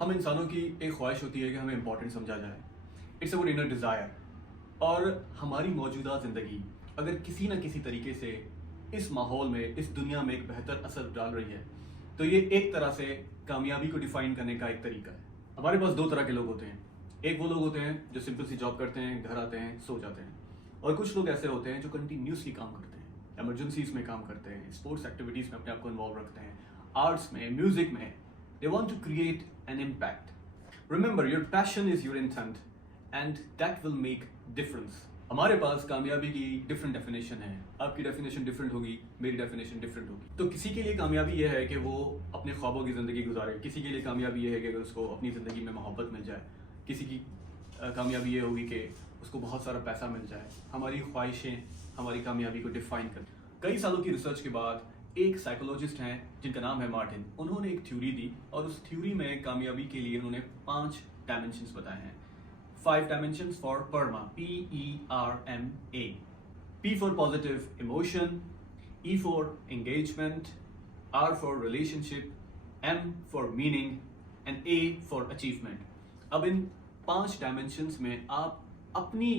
हम इंसानों की एक ख्वाहिश होती है कि हमें इम्पोर्टेंट समझा जाए. It's our inner desire. और हमारी मौजूदा ज़िंदगी अगर किसी न किसी तरीके से इस माहौल में, इस दुनिया में एक बेहतर असर डाल रही है, तो ये एक तरह से कामयाबी को डिफ़ाइन करने का एक तरीका है. हमारे पास दो तरह के लोग होते हैं. एक वो लोग होते हैं जो सिंपल सी जॉब करते हैं, घर आते हैं, सो जाते हैं. और कुछ लोग ऐसे होते हैं जो कंटिन्यूसली काम करते हैं, एमरजेंसीज में काम करते हैं, स्पोर्ट्स एक्टिविटीज़ में अपने आप को इन्वॉल्व रखते हैं, आर्ट्स में, म्यूजिक में. They want to create an impact. Remember, your passion is your intent and that will make difference. हमारे पास कामयाबी की डिफरेंट डेफिनेशन है. आपकी डेफिनेशन डिफरेंट होगी, मेरी डेफिनेशन डिफरेंट होगी. तो किसी के लिए कामयाबी यह है कि वो अपने ख्वाबों की ज़िंदगी गुजारे. किसी के लिए कामयाबी यह है कि उसको अपनी ज़िंदगी में मोहब्बत मिल जाए. किसी की कामयाबी ये होगी कि उसको बहुत सारा पैसा मिल जाए. हमारी ख्वाहिशें हमारी कामयाबी को डिफाइन कर. कई सालों की रिसर्च के बाद एक साइकोलॉजिस्ट हैं जिनका नाम है मार्टिन. उन्होंने एक थ्योरी दी और उस थ्योरी में कामयाबी के लिए उन्होंने 5 डायमेंशंस बताए हैं. 5 dimensions for PERMA, PERMA. P for positive emotion, E for engagement, R for relationship, M for meaning and A for achievement. अब इन 5 डायमेंशंस में आप अपनी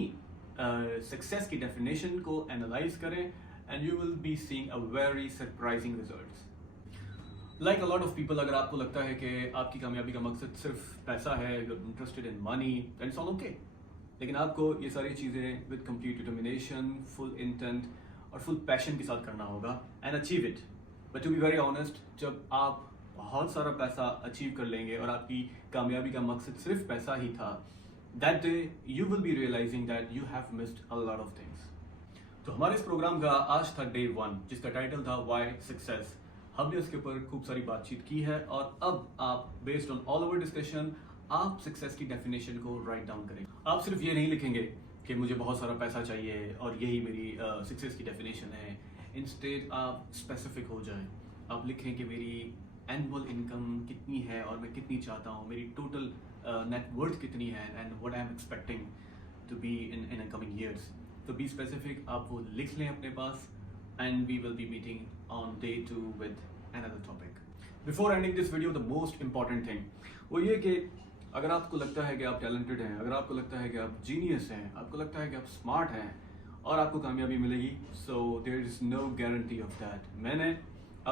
सक्सेस की डेफिनेशन को एनालाइज करें and you will be seeing a very surprising results. Like a lot of people, अगर आपको लगता है कि आपकी कामयाबी का मकसद सिर्फ पैसा है, you are interested in money, that is all okay. लेकिन आपको ये सारी चीज़ें with complete determination, full intent और फुल पैशन के साथ करना होगा and achieve it. But to be very honest, जब आप बहुत सारा पैसा अचीव कर लेंगे और आपकी कामयाबी का मकसद सिर्फ पैसा ही था, that day you will be realising that you have missed a lot of things. तो हमारे इस प्रोग्राम का आज था डे 1, जिसका टाइटल था वाई सक्सेस. हमने उसके ऊपर खूब सारी बातचीत की है और अब आप based on all over discussion आप सक्सेस की डेफिनेशन को राइट डाउन करेंगे. आप सिर्फ ये नहीं लिखेंगे कि मुझे बहुत सारा पैसा चाहिए और यही मेरी सक्सेस की डेफिनेशन है. इंस्टेड आप स्पेसिफिक हो जाएं. आप लिखें कि मेरी एनुअल इनकम कितनी है और मैं कितनी चाहता हूँ, मेरी टोटल नेट वर्थ कितनी है and what I am expecting to be in coming years. तो बी स्पेसिफिक, आप वो लिख लें अपने पास and we will be meeting on day 2 with another topic. Before ending this video, the most important thing वो ये कि अगर आपको लगता है कि आप टैलेंटेड हैं, अगर आपको लगता है कि आप जीनियस हैं, आपको लगता है कि आप स्मार्ट हैं और आपको कामयाबी मिलेगी, so there is no guarantee of that. मैंने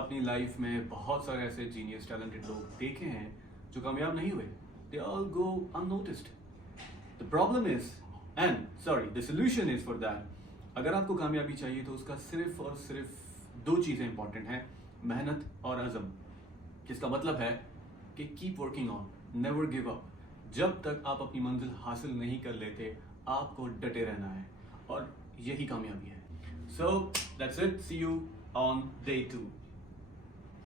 अपनी लाइफ में बहुत सारे ऐसे जीनियस टैलेंटेड लोग देखे हैं जो कामयाब नहीं हुए. They all go unnoticed. The problem is, the solution is for that. अगर आपको कामयाबी चाहिए तो उसका सिर्फ और सिर्फ 2 चीज़ें इंपॉर्टेंट हैं, मेहनत और अज़म. जिसका मतलब है कि keep working on, never give up. जब तक आप अपनी मंजिल हासिल नहीं कर लेते, आपको डटे रहना है और यही कामयाबी है. So that's it. See you on day 2.